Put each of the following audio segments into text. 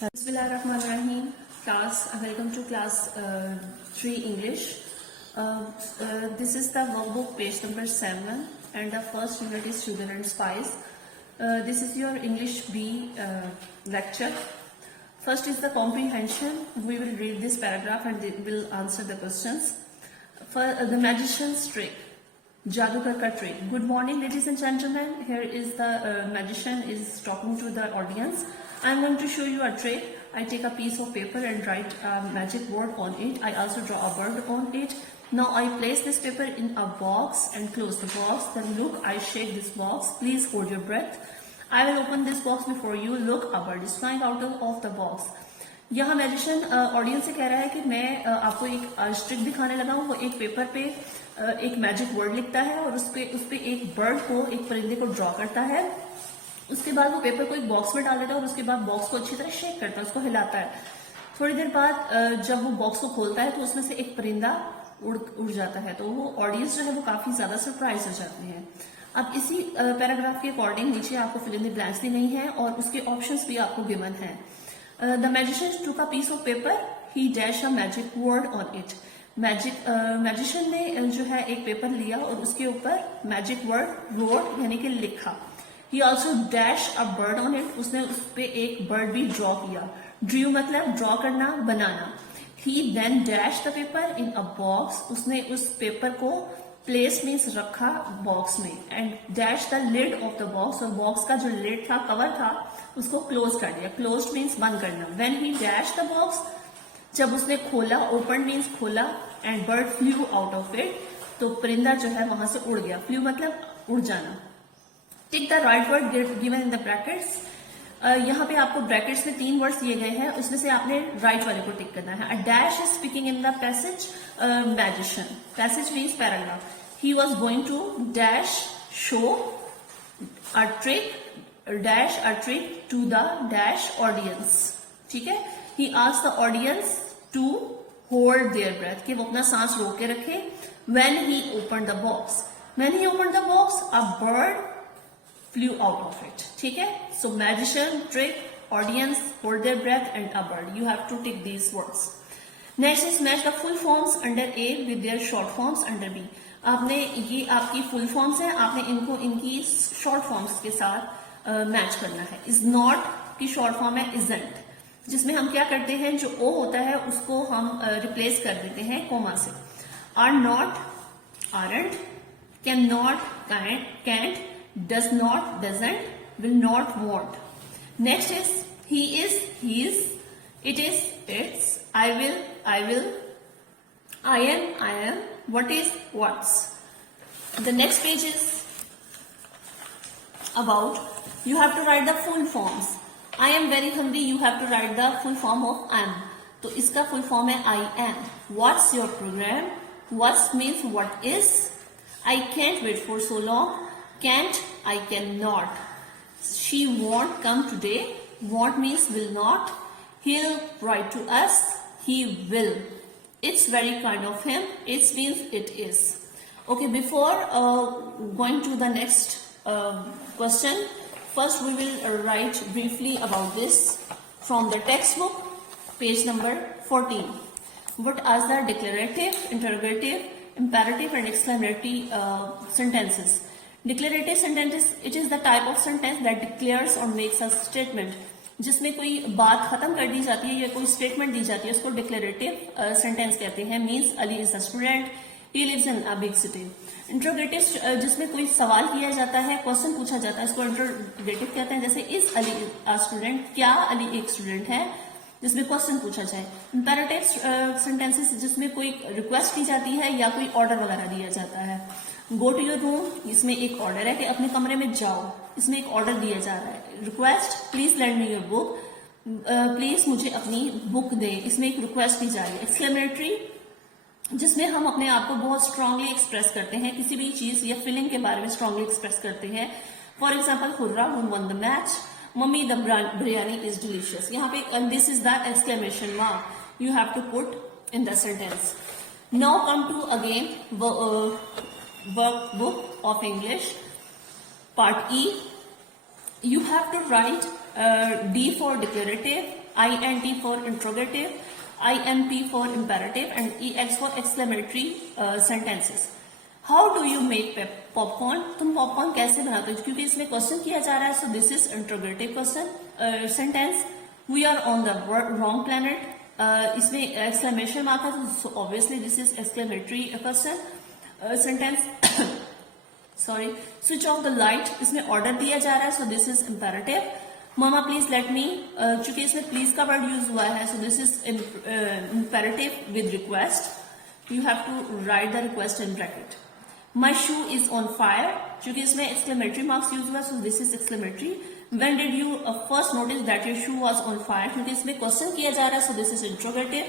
Bismillahirrahmanirrahim. Welcome to class 3 English. This is the workbook page number 7 and the first unit is Sugar and Spice. This is your English B lecture. First is the comprehension. We will read this paragraph and we'll answer the questions. The magician's trick. Jadoogar ka trick. Good morning, ladies and gentlemen. Here is the magician is talking to the audience. I'm going to show you a trick. I take a piece of paper and write a magic word on it. I also draw a bird on it. Now I place this paper in a box and close the box. Then look, I shake this box. Please hold your breath. I will open this box before you. Look, a bird is flying out of the box. यहाँ magician audience से कह रहा है कि मैं आपको एक trick दिखाने लगा हूँ. वो एक पेपर पे एक मैजिक वर्ड लिखता है और उस पे एक बर्ड को, एक परिंदे को ड्रॉ करता है. उसके बाद वो पेपर को एक बॉक्स में डाल देता है और उसके बाद बॉक्स को अच्छी तरह शेक करता है, उसको हिलाता है. थोड़ी देर बाद जब वो बॉक्स को खोलता है तो उसमें से एक परिंदा उड़ जाता है. तो वो ऑडियंस जो है वो काफी ज्यादा सरप्राइज हो जाते हैं. अब इसी पैराग्राफ के अकॉर्डिंग नीचे आपको फिल इन द ब्लैंक्स दी गई है और उसके ऑप्शंस भी आपको गिवन है. The magician took a piece of paper, he dash a magic word on it. Magician ने जो है एक पेपर लिया और उसके ऊपर मैजिक वर्ड रोट यानी कि लिखा. He also dashed a bird on it. उसने उस पे एक बर्ड भी ड्रॉ किया. Drew मतलब ड्रॉ करना, बनाना. He then dashed the paper in a box. उसने उस पेपर को place means रखा बॉक्स में and dashed the lid of the box. और बॉक्स का जो lid था, कवर था, उसको close कर दिया. Closed means बंद करना. When he dashed the box, जब उसने खोला, opened means खोला and bird flew out of it. तो परिंदा जो है वहां से उड़ गया. Flew मतलब उड़ जाना. Tick the right word given in the brackets. यहाँ पे आपको ब्रैकेट्स में 3 वर्ड्स दिए गए हैं, उसमें से आपने राइट वाले को टिक करना है. A dash is speaking in the passage. Magician, passage means paragraph. He was going to dash show a trick, dash a trick to the dash audience. ठीक है. He asked the audience to hold their breath, कि वो अपना सांस रोक के रखे. When he open the box, when he open the box a bird flew out of it. ठीक है. So magician, trick, audience, hold their breath and a bird. You have to tick these words. Next is match the full forms under A with their short forms under B. आपने ये आपकी full forms है, आपने इनको इनकी short forms के साथ match करना है. Is not की short form है isn't, जिसमें हम क्या करते हैं, जो O होता है उसको हम रिप्लेस कर देते हैं कोमा से. Are not, aren't, cannot, can't, does not, doesn't, will not, won't. Next is he is, his, it is, its, I will, I am, what is, what's. The next page is about, you have to write the full forms. I am very hungry, you have to write the full form of am. तो इसका full form है I am. What's your program? What means what is. I can't wait for so long. Can't, I cannot. She won't come today. Won't means will not. He'll write to us. He will. It's very kind of him. It means it is. Okay, before going to the next question, first we will write briefly about this from the textbook, page number 14. What are the declarative, interrogative, imperative and exclamatory sentences? Declarative sentence, it is the type of sentence that declares or makes a statement. जिसमें कोई बात खत्म कर दी जाती है या कोई statement दी जाती है, उसको डिक्लेरेटिव सेंटेंस कहते हैं. Means Ali is a student, he lives in a big city. Interrogative, जिसमें कोई सवाल किया जाता है, क्वेश्चन पूछा जाता है, उसको इंट्रोगेटिव कहते हैं. जैसे इज अली अ स्टूडेंट, क्या अली एक स्टूडेंट है, जिसमें क्वेश्चन पूछा जाए. इंपेरेटिव सेंटेंसेस, जिसमें कोई रिक्वेस्ट की जाती है या कोई ऑर्डर वगैरह दिया जाता है. गो टू योर रूम, इसमें एक ऑर्डर है कि अपने कमरे में जाओ, इसमें एक ऑर्डर दिया जा रहा है. Request, please lend me your book, please मुझे अपनी बुक दे, इसमें एक रिक्वेस्ट दी जा रही है. एक्सक्लेमेटरी, जिसमें हम अपने आप को बहुत स्ट्रांगली एक्सप्रेस करते हैं, किसी भी चीज या फीलिंग के बारे में स्ट्रांगली एक्सप्रेस करते हैं. For example, hurrah who won the match, mummy the biryani is delicious. यहाँ पे this is the exclamation mark you have to put in the sentence. Now come to again workbook of English, part E. You have to write D for declarative, INT for interrogative, IMP for imperative, and EX for exclamatory sentences. How do you make popcorn? तुम popcorn कैसे बनाते हो? क्योंकि इसमें question किया जा रहा है, so this is interrogative question sentence. We are on the wrong planet. इसमें exclamation mark है, so obviously this is exclamatory question sentence. Sorry. Switch off the light. इसमें order दिया जा रहा है, so this is imperative. Mama please let me. चूंकि इसमें please का word use हुआ है, so this is imperative with request. You have to write the request in bracket. My shoe is on fire. चूंकि इसमें exclamatory marks use हुआ, so this is exclamatory. When did you first notice that your shoe was on fire? क्योंकि इसमें question किया जा रहा है, so this is interrogative.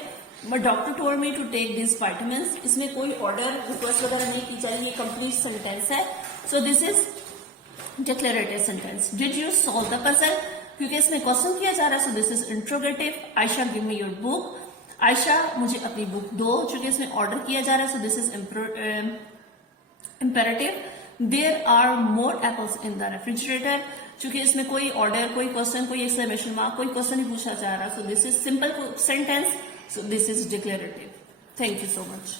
But doctor told me to take these vitamins. इसमें कोई order request वगैरह नहीं की जाएगी, ये complete sentence है. So this is declarative sentence. Did you solve the puzzle? क्योंकि इसमें question किया जा रहा है, so this is interrogative. Aisha give me your book. Ayesha मुझे अपनी बुक दो. चूंकि इसमें order किया जा रहा है, so this is imperative. There are more apples in the refrigerator. चूंकि इसमें कोई order, कोई question, कोई exclamation mark, कोई question नहीं पूछा जा रहा, so this is simple sentence. So this is declarative. Thank you so much.